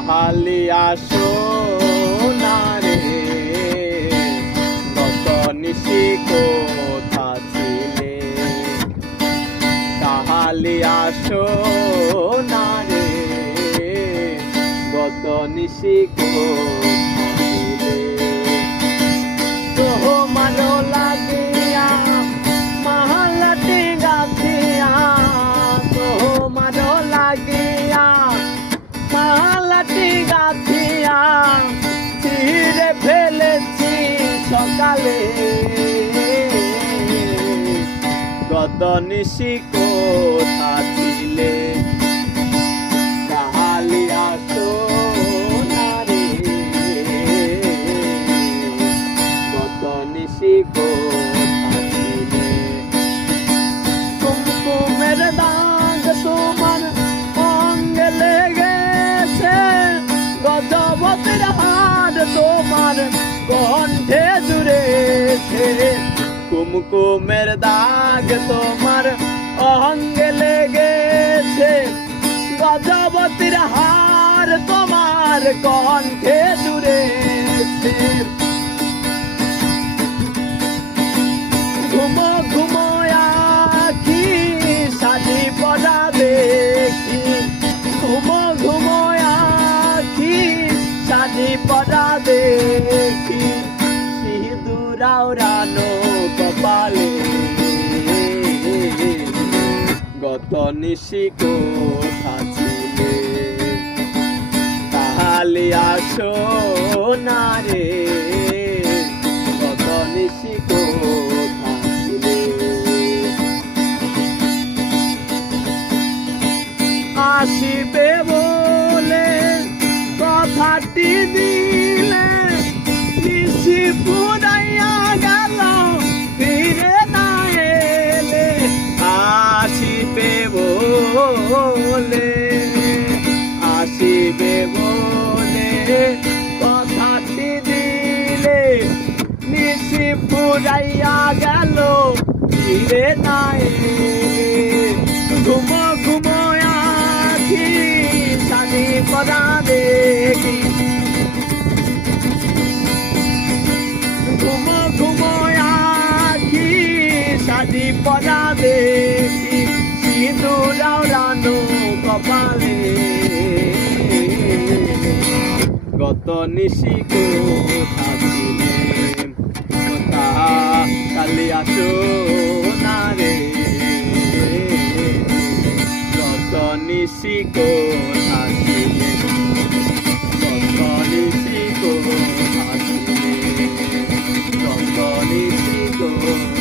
তাহালি আসো না রে। গত নিশি কোথা ছিলে? তাহালি আসো না রে। গত নিশি কোথা kali Gotoni sikut. কুমকুমের দাগ তোমার অঙ্গে লেগেছে। গজবতীর হার তোমার কণ্ঠে জুড়েছে। ঘুমো ঘুমো আখি, সাজি পড়া দেখি। ঘুমো ঘুমো আখি, সাজি পড়া দেখি। সিঁদুরাও রানো কপালে গত নিশি কোথা তাহলে আসো না রে। গত নিশি কোথা আসিবে বলে কথাটি দিলে নিশি বলে, আসিবে বলে, কথাটি দিলে নিশি পুরাইয়া গেল, ফিরে না এলে ঘুমো ঘুমো আখি, সানি পদা দেখি ঘুমো ঘুমো আখি সাজি পদা দেখি সিঁদুর ডাউলানো কপালে। গত নিশি কোথাছিলে? কথা কালি আসো না রে। গত নিশি কোথাছিলে? গত নিশি কোথাছিলে? গত নিশি কোথাছিলে?